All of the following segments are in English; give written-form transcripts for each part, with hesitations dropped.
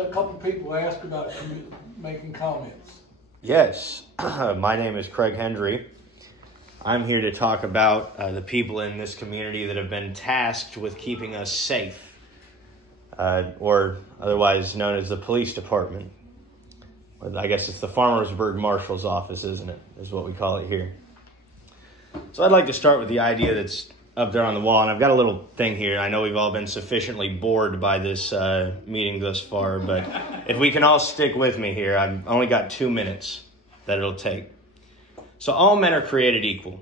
a couple people asked about making comments. Yes, my name is Craig Hendry. I'm here to talk about the people in this community that have been tasked with keeping us safe, or otherwise known as the police department. I guess it's the Farmersburg Marshal's office, isn't it? Is what we call it here. So I'd like to start with the idea that's up there on the wall, and I've got a little thing here. I know we've all been sufficiently bored by this meeting thus far, but if we can all stick with me here, I've only got 2 minutes that it'll take. So all men are created equal.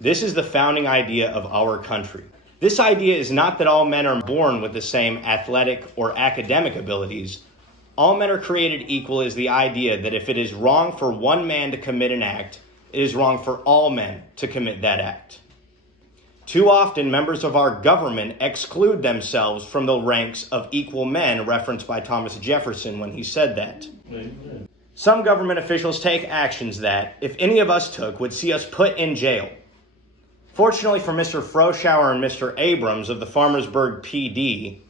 This is the founding idea of our country. This idea is not that all men are born with the same athletic or academic abilities. All men are created equal is the idea that if it is wrong for one man to commit an act, it is wrong for all men to commit that act. Too often, members of our government exclude themselves from the ranks of equal men referenced by Thomas Jefferson when he said that. Amen. Some government officials take actions that, if any of us took, would see us put in jail. Fortunately for Mr. Froschauer and Mr. Abrams of the Farmersburg PD,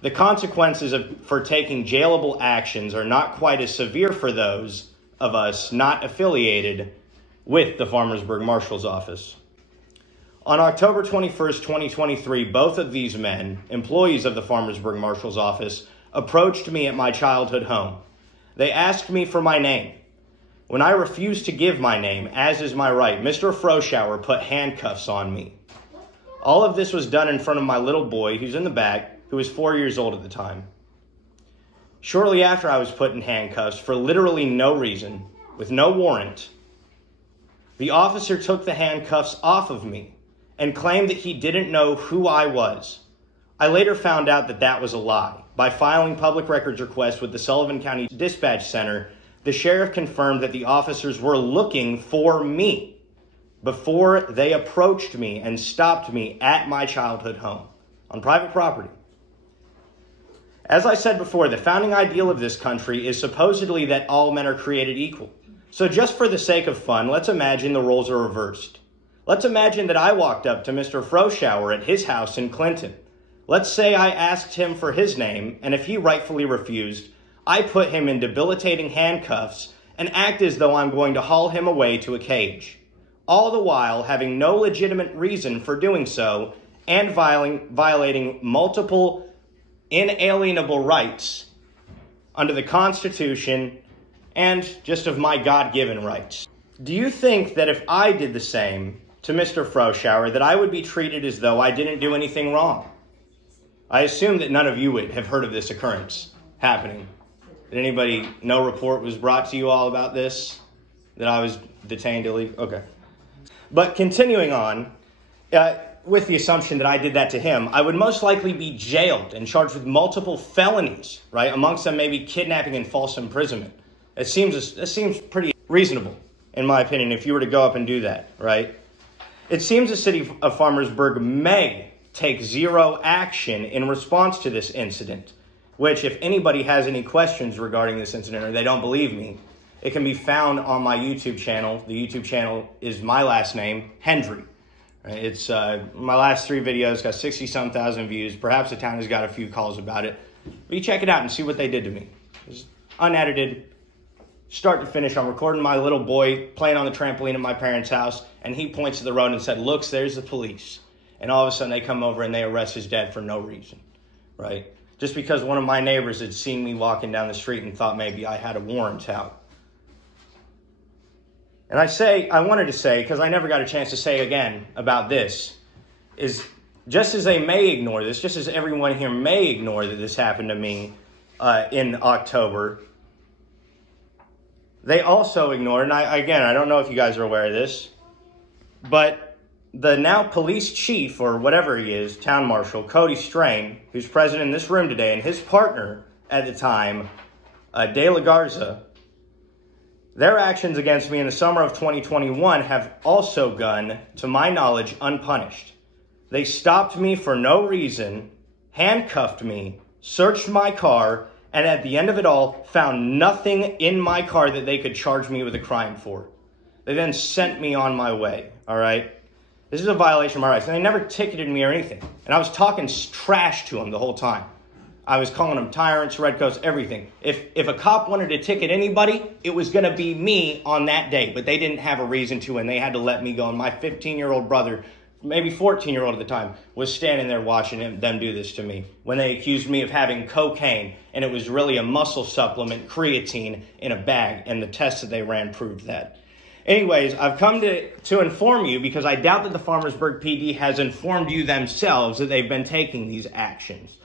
the consequences for taking jailable actions are not quite as severe for those of us not affiliated with the Farmersburg Marshal's office. On October 21st, 2023, both of these men, employees of the Farmersburg Marshal's office, approached me at my childhood home. They asked me for my name. When I refused to give my name, as is my right, Mr. Froschauer put handcuffs on me. All of this was done in front of my little boy, who's in the back, who was 4 years old at the time. Shortly after I was put in handcuffs, for literally no reason, with no warrant, the officer took the handcuffs off of me and claimed that he didn't know who I was. I later found out that that was a lie. By filing public records requests with the Sullivan County Dispatch Center, the sheriff confirmed that the officers were looking for me before they approached me and stopped me at my childhood home on private property. As I said before, the founding ideal of this country is supposedly that all men are created equal. So just for the sake of fun, let's imagine the roles are reversed. Let's imagine that I walked up to Mr. Froschauer at his house in Clinton. Let's say I asked him for his name, and if he rightfully refused, I put him in debilitating handcuffs and act as though I'm going to haul him away to a cage, all the while having no legitimate reason for doing so and violating multiple inalienable rights under the Constitution and just of my God-given rights. Do you think that if I did the same to Mr. Froschauer, that I would be treated as though I didn't do anything wrong? I assume that none of you would have heard of this occurrence happening. Did anybody, no report was brought to you all about this? That I was detained illegally? Okay. But continuing on, with the assumption that I did that to him, I would most likely be jailed and charged with multiple felonies, right? Amongst them maybe kidnapping and false imprisonment. It seems pretty reasonable, in my opinion, if you were to go up and do that, right? It seems the city of Farmersburg may take zero action in response to this incident, which if anybody has any questions regarding this incident or they don't believe me, it can be found on my YouTube channel. The YouTube channel is my last name, Hendry. It's my last 3 videos, got 60-some thousand views. Perhaps the town has got a few calls about it. But you check it out and see what they did to me. It's unedited, start to finish. I'm recording my little boy playing on the trampoline at my parents' house, and he points to the road and said, "Looks, there's the police." And all of a sudden they come over and they arrest his dad for no reason, right? Just because one of my neighbors had seen me walking down the street and thought maybe I had a warrant out. And I wanted to say, because I never got a chance to say again about this, is just as they may ignore this, just as everyone here may ignore that this happened to me in October, they also ignore, and I don't know if you guys are aware of this, but the now police chief, or whatever he is, town marshal, Cody Strain, who's present in this room today, and his partner at the time, De La Garza, their actions against me in the summer of 2021 have also gone, to my knowledge, unpunished. They stopped me for no reason, handcuffed me, searched my car, and at the end of it all, found nothing in my car that they could charge me with a crime for. They then sent me on my way, all right? This is a violation of my rights. And they never ticketed me or anything. And I was talking trash to them the whole time. I was calling them tyrants, redcoats, everything. If a cop wanted to ticket anybody, it was going to be me on that day. But they didn't have a reason to, and they had to let me go. And my 15-year-old brother, maybe 14-year-old at the time, was standing there watching them do this to me when they accused me of having cocaine, and it was really a muscle supplement, creatine, in a bag, and the tests that they ran proved that. Anyways, I've come to inform you because I doubt that the Farmersburg PD has informed you themselves that they've been taking these actions.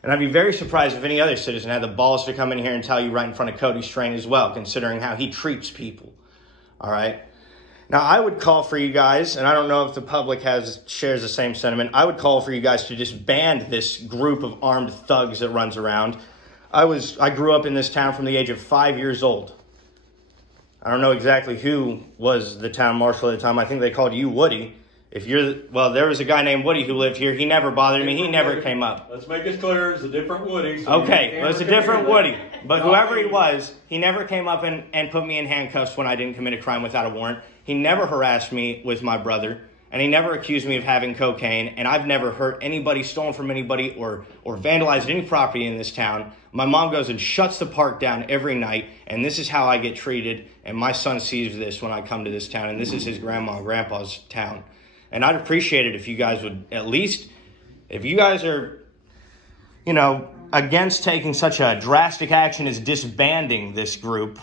And I'd be very surprised if any other citizen had the balls to come in here and tell you right in front of Cody Strain as well, considering how he treats people. All right? Now, I would call for you guys, and I don't know if the public shares the same sentiment, I would call for you guys to disband this group of armed thugs that runs around. I grew up in this town from the age of 5 years old. I don't know exactly who was the town marshal at the time. I think they called you Woody. There was a guy named Woody who lived here. He never bothered me. He never came up. Let's make it clear, it's a different Woody. So okay, well, it's a different Woody. But whoever he was, he never came up and put me in handcuffs when I didn't commit a crime without a warrant. He never harassed me with my brother. And he never accused me of having cocaine. And I've never hurt anybody, stolen from anybody, or vandalized any property in this town. My mom goes and shuts the park down every night. And this is how I get treated. And my son sees this when I come to this town. And this is his grandma and grandpa's town. And I'd appreciate it if you guys would at least, if you guys are, against taking such a drastic action as disbanding this group,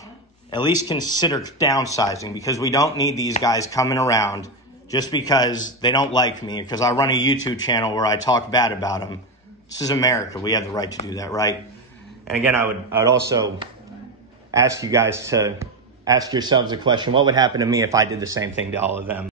at least consider downsizing, because we don't need these guys coming around just because they don't like me, because I run a YouTube channel where I talk bad about them. This is America. We have the right to do that, right? And again, I would also ask you guys to ask yourselves a question. What would happen to me if I did the same thing to all of them?